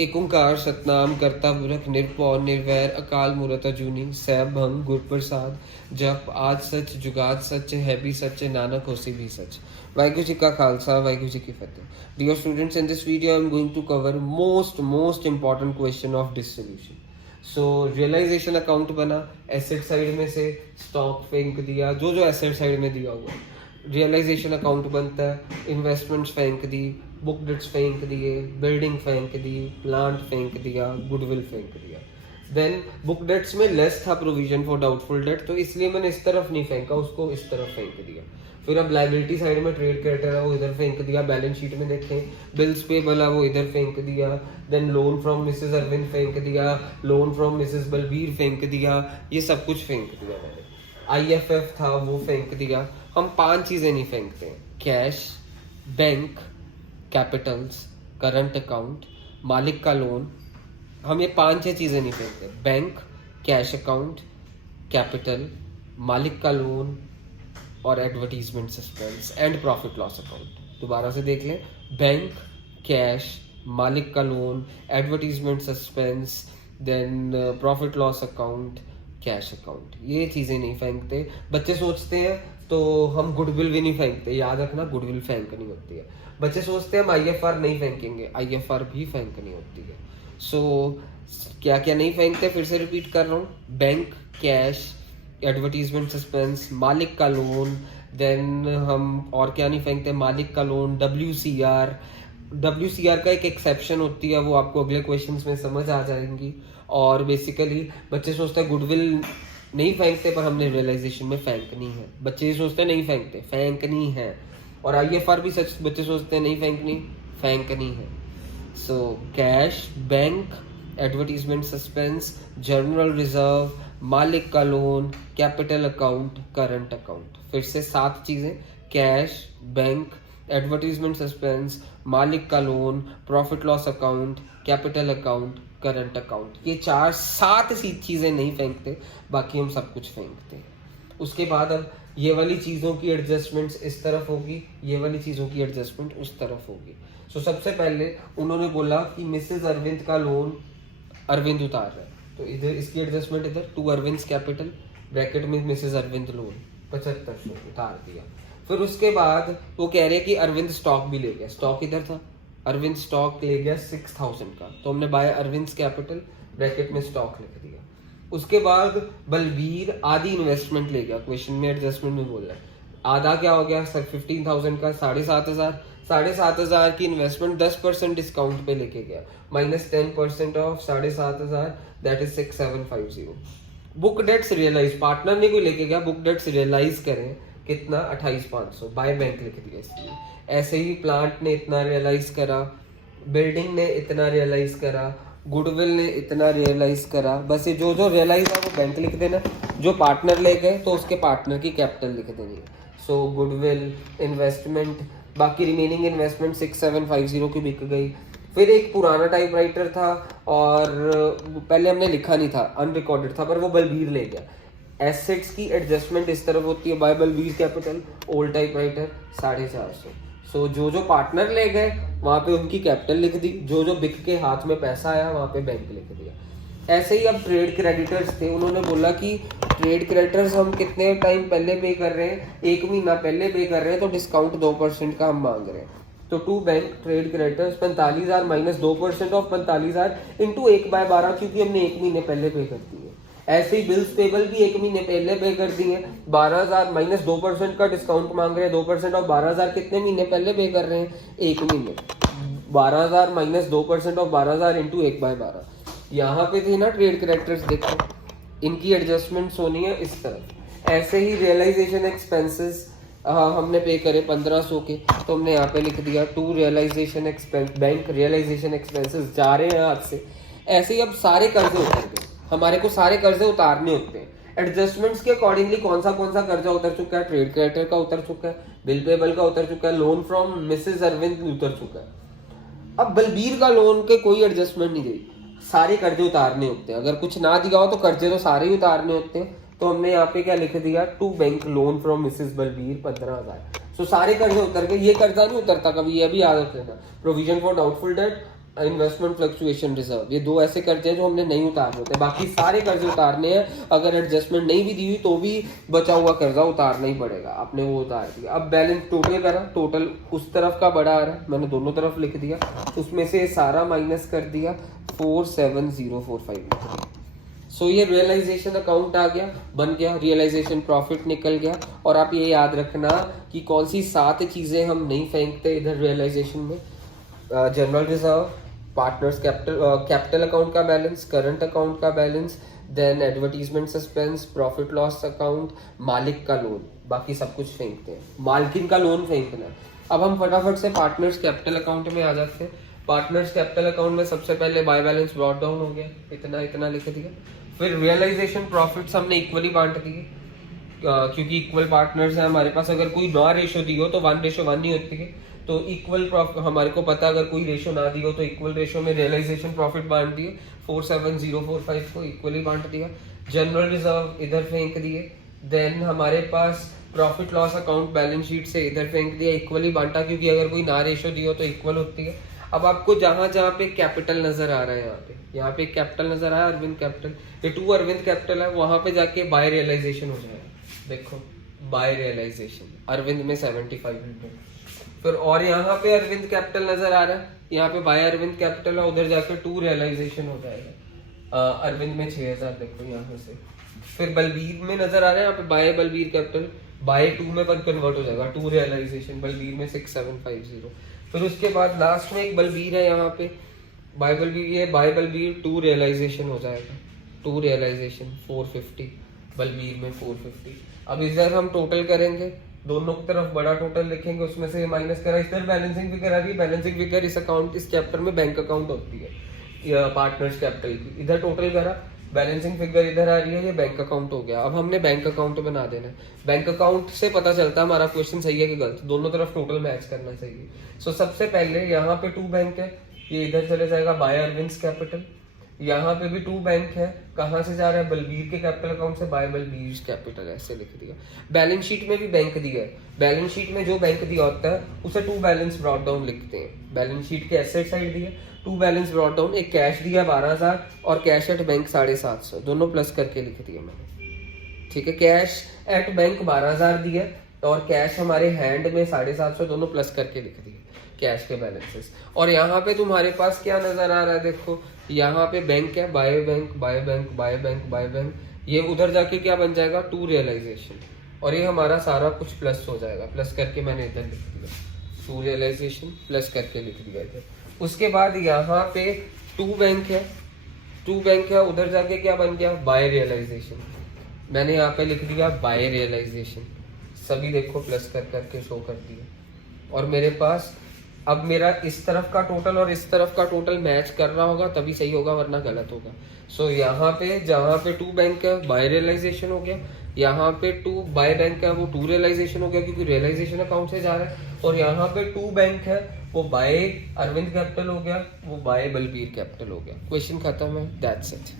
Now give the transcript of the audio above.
एक ओंकार सतनाम करता पुरख निरपौ निर्वैर अकाल मूरत अजूनी सैभ भंग गुर प्रसाद जप आद सच जुगाद सच है भी सच नानक होसी भी सच। वाहिगुरु जी का खालसा वाहिगुरु जी की फतेह। Dear students, in this video I am going to cover most important question of distribution. So realization account बना, एसेट साइड में से स्टॉक फेंक दिया, जो जो एसेट साइड में दिया हुआ, रियलाइजेशन अकाउंट बनता है, इन्वेस्टमेंट्स फेंक दी, बुक डेट्स फेंक दिए, बिल्डिंग फेंक दी, प्लांट फेंक दिया, गुडविल फेंक दिया। देन बुक डेट्स में लेस था प्रोविजन फॉर डाउटफुल डेट, तो इसलिए मैंने इस तरफ नहीं फेंका, उसको इस तरफ फेंक दिया। फिर अब लाइबिलिटी साइड में ट्रेड क्रेडिटर है वो इधर फेंक दिया, बैलेंस शीट में देखें बिल्स पेबल है वो इधर फेंक दिया। Then loan from Mrs Arvind फेंक दिया, लोन फ्रॉम मिसेस बलबीर फेंक दिया, ये सब कुछ फेंक दिया मैंने। IFF था वो फेंक दिया। हम 5 चीजें नहीं फेंकते हैं: cash, bank, Capitals, current account, मालिक का लोन। हम ये 5-6 चीजें नहीं फेंकते: बैंक, कैश अकाउंट, कैपिटल, मालिक का लोन और advertisement suspense and profit loss account. दोबारा से देख लें: बैंक, कैश, मालिक का loan, advertisement suspense, then profit loss account, cash account. ये चीजें नहीं फेंकते। बच्चे सोचते हैं तो हम गुडविल भी नहीं फेंकते, याद रखना गुडविल फेंकनी होती है। बच्चे सोचते हैं हम IFR नहीं फेंकेंगे, IFR भी फेंकनी होती है। सो क्या क्या नहीं फेंकते, फिर से रिपीट कर रहा हूँ: बैंक, कैश, एडवर्टीजमेंट सस्पेंस, मालिक का लोन। देन हम और क्या नहीं फेंकते: मालिक का लोन, WCR का एक एक्सेप्शन होती है, वो आपको अगले क्वेश्चंस में समझ आ जाएंगी। और बेसिकली बच्चे सोचते हैं गुडविल नहीं फेंकते पर हमने रियलाइजेशन में फेंकनी है। बच्चे ये सोचते हैं नहीं फेंकते, फेंकनी है। और IFR भी सच बच्चे सोचते हैं नहीं फेंकनी, फेंकनी है। So cash, bank, advertisement suspense, general reserve, मालिक का loan, capital account, current account. फिर से 7 चीजें: कैश, बैंक, एडवर्टीजमेंट सस्पेंस, मालिक का loan, profit loss account, capital account, current account. ये 7 चीजें नहीं फेंकते, बाकी हम सब कुछ फेंकते हैं। उसके बाद अब ये वाली चीजों की एडजस्टमेंट्स इस तरफ होगी, ये वाली चीजों की एडजस्टमेंट उस तरफ होगी। सो सबसे पहले उन्होंने बोला कि मिसेस अरविंद का लोन अरविंद उतार रहा है, तो इधर इसकी एडजस्टमेंट इधर टू अरविंद कैपिटल ब्रैकेट में मिसेस अरविंद लोन 7500 उतार दिया। फिर उसके बाद वो कह रहे हैं कि अरविंद स्टॉक भी ले गया, स्टॉक इधर था, अरविंद स्टॉक ले गया 6000 का, तो हमने बाय अरविंद कैपिटल ब्रैकेट में स्टॉक लिख दिया। उसके बाद बलबीर आधी इन्वेस्टमेंट ले गया, क्वेश्चन में एडजस्टमेंट में बोल रहा है। आधा क्या हो गया सर? 15000 का 7500, 7500 की इन्वेस्टमेंट 10% डिस्काउंट पे लेके गया, minus 10% of 7500, that is 6750। Book debts realise partner ने कोई लेके गया, बुक डेट्स रियलाइज करें कितना? 28500, बाय बैंक लिख दिया इसलिए। ऐसे ही प्लांट ने इतना रियलाइज करा, बिल्डिंग ने इतना रियलाइज करा, गुडविल ने इतना रियलाइज करा। बस ये जो जो रियलाइज है वो बैंक लिख देना, जो पार्टनर ले गए तो उसके पार्टनर की कैपिटल लिख देनी है। सो गुडविल, इन्वेस्टमेंट, बाकी रिमेनिंग इन्वेस्टमेंट 6750 की बिक गई। फिर एक पुराना टाइपराइटर था और पहले हमने लिखा नहीं था, अनरिकॉर्डेड था, पर वो बलबीर ले गया। एसेट्स की एडजस्टमेंट इस तरफ होती है, by Balbir capital, old typewriter 450। So जो जो पार्टनर ले गए वहां पे उनकी कैपिटल लिख दी, जो जो बिक के हाथ में पैसा आया वहां पे बैंक लिख दिया। ऐसे ही अब ट्रेड क्रेडिटर्स थे, उन्होंने बोला कि ट्रेड क्रेडिटर्स हम कितने टाइम पहले पे कर रहे हैं, 1 महीना पहले पे कर रहे हैं, तो डिस्काउंट 2% का हम मांग रहे हैं। तो to bank trade creditors 45000 minus 2% of 45000 into 1/12, क्योंकि हमने 1 महीने पहले पे कर दी है। ऐसे ही बिल्स पेबल भी 1 महीने पहले पे कर दिए, 12000 माइनस 2% का डिस्काउंट मांग रहे हैं, 2% ऑफ 12000 कितने महीने पहले पे कर रहे हैं? 1 महीने। 12000 माइनस 2% ऑफ 12000 इंटू 1/12। यहाँ पे थे ना ट्रेड क्रेडिटर्स, देखो इनकी एडजस्टमेंट्स होनी है इस तरफ। ऐसे ही रियलाइजेशन एक्सपेंसेस हमने पे करे 1500 के, तो हमने यहाँ पे लिख दिया to realisation expense, bank realisation expenses जा रहे हैं हाथ से। ऐसे ही अब सारे कर्जे उतर गए, हमारे को सारे कर्जे उतारने होते हैं। एडजस्टमेंट्स के अकॉर्डिंगली कौन सा कर्जा उतर चुका है? ट्रेड क्रेडिटर का उतर चुका है, बिल पेबल का उतर चुका है, लोन फ्रॉम मिसेस अरविंद उतर चुका है। अब बलबीर का लोन के कोई एडजस्टमेंट नहीं गई, सारे कर्जे उतारने होते हैं। अगर कुछ ना दिया हो तो कर्जे तो सारे ही उतारने होते हैं, तो हमने यहाँ पे क्या लिख दिया? To bank loan from Mrs Balbir 15000। So सारे कर्जे उतर गए। ये कर्जा नहीं उतरता कभी, ये भी याद रखना। Provision for doubtful debt investment fluctuation reserve, ये 2 ऐसे कर्जे हैं जो हमने नहीं उतारने होते, बाकी सारे कर्जे उतारने हैं। अगर एडजस्टमेंट नहीं भी दी हुई तो भी बचा हुआ कर्जा उतारना ही पड़ेगा, आपने वो उतार दिया। अब बैलेंस टोटल करा, टोटल उस तरफ का बड़ा आ रहा है, मैंने दोनों तरफ लिख दिया, उसमें से सारा माइनस कर दिया, 47045। सो ये रियलाइजेशन अकाउंट आ गया, बन गया, रियलाइजेशन प्रॉफिट निकल गया। और आप ये याद रखना कि कौन सी 7 चीजें हम नहीं फेंकते इधर रियलाइजेशन में। General reserve, partners capital account का बैलेंस, करंट अकाउंट का balance, then advertisement suspense, profit loss account, मालिक का लोन, बाकी सब कुछ फेंकते हैं। मालकिन का लोन फेंकना है। अब हम फटाफट से पार्टनर्स कैपिटल अकाउंट में आ जाते हैं। पार्टनर्स कैपिटल अकाउंट में सबसे पहले बाय बैलेंस ब्रॉट डाउन हो गया, इतना इतना लिख दिया। फिर रियलाइजेशन प्रॉफिट्स हमने इक्वली बांट दिए, क्योंकि इक्वल पार्टनर्स है हमारे पास। अगर कोई ना रेशो दी हो तो 1:1 नहीं होती है, तो इक्वल प्रॉफिट हमारे को पता, अगर कोई रेशो ना दी हो तो इक्वल रेशो में रियलाइजेशन प्रॉफिट बांट दिए, 47045 को इक्वली बांट दिया। जनरल रिजर्व इधर फेंक दिए, देन हमारे पास profit loss account balance sheet से इधर फेंक दिया, इक्वली बांटा, क्योंकि अगर कोई ना रेशो दी हो तो इक्वल होती है। अब आपको जहां जहां पे कैपिटल नजर आ रहा है, यहाँ पे कैपिटल नजर आया, अरविंद कैपिटल, ये 2 अरविंद कैपिटल है, वहां पे जाके बाय रियलाइजेशन हो जाएगा। देखो बाय रियलाइजेशन अरविंद में 7500। फिर और यहाँ पे अरविंद कैपिटल नजर आ रहा है, यहाँ पे बाय अरविंद कैपिटल है, उधर जाके 2 रियलाइजेशन हो जाएगा। अरविंद में 6000, देखो यहाँ से। फिर बलबीर में नजर आ रहा है, यहाँ पे बाय बलबीर कैपिटल, बाय 2 में कन्वर्ट हो जाएगा, 2 रियलाइजेशन, बलबीर में 6750। फिर उसके बाद लास्ट में एक बलबीर है यहाँ पे, बाय बलबीर, ये बाय बलबीर 2 रियलाइजेशन हो जाएगा, 2 रियलाइजेशन 450, बलबीर में 450। अब इधर हम टोटल करेंगे, दोनों की तरफ बड़ा टोटल लिखेंगे, उसमें से माइनस करा, इधर बैलेंसिंग फिगर आ रही है। बैलेंसिंग फिगर इस अकाउंट, इस चैप्टर में बैंक अकाउंट होती है पार्टनर्स कैपिटल की। इधर टोटल करा, बैलेंसिंग फिगर इधर आ रही है, ये बैंक अकाउंट हो गया। अब हमने बैंक अकाउंट बना देना है। बैंक अकाउंट से पता चलता है हमारा क्वेश्चन सही है कि गलत, दोनों तरफ टोटल मैच करना चाहिए। सो सबसे पहले यहाँ पे 2 बैंक है, ये इधर चले जाएगा बाय अरविंद कैपिटल। यहाँ पे भी 2 बैंक है, कहाँ से जा रहा है, बलबीर के कैपिटल अकाउंट से, बाय बलबीर कैपिटल, ऐसे लिख दिया। बैलेंस शीट में भी बैंक दिया है, बैलेंस शीट में जो बैंक दिया होता है उसे 2 बैलेंस ब्रॉट डाउन लिखते हैं। बैलेंस शीट के एसेट साइड दिया 2 बैलेंस ब्रॉट डाउन, एक कैश दिया 12000 और कैश एट बैंक 750, दोनों प्लस करके लिख दिया मैंने। ठीक है, कैश एट बैंक 12000 दिया और कैश हमारे हैंड में 750, दोनों प्लस करके लिख दिए कैश के बैलेंसेस। और यहाँ पे तुम्हारे पास क्या नजर आ रहा है, देखो यहाँ पे बैंक है, by bank by bank by bank by bank, ये उधर जाके क्या बन जाएगा, 2 रियलाइजेशन, और ये हमारा सारा कुछ प्लस हो जाएगा, प्लस करके मैंने इधर लिख दिया, 2 रियलाइजेशन प्लस करके लिख दिया इधर। उसके बाद यहाँ पे 2 बैंक है, 2 बैंक है, उधर जाके क्या बन गया, बाय रियलाइजेशन, मैंने यहाँ पे लिख दिया बाय रियलाइजेशन, सभी देखो प्लस कर करके शो कर दिया। और मेरे पास अब मेरा इस तरफ का टोटल और इस तरफ का टोटल मैच कर रहा होगा तभी सही होगा, वरना गलत होगा। सो यहाँ पे जहाँ पे 2 बैंक है बाय रियलाइजेशन हो गया, यहाँ पे 2 बाय बैंक है वो 2 रियलाइजेशन हो गया क्योंकि रियलाइजेशन अकाउंट से जा रहा है, और यहाँ पे 2 बैंक है वो बाय अरविंद कैपिटल हो गया, वो बाय बलबीर कैपिटल हो गया। क्वेश्चन खत्म है, दैट्स इट।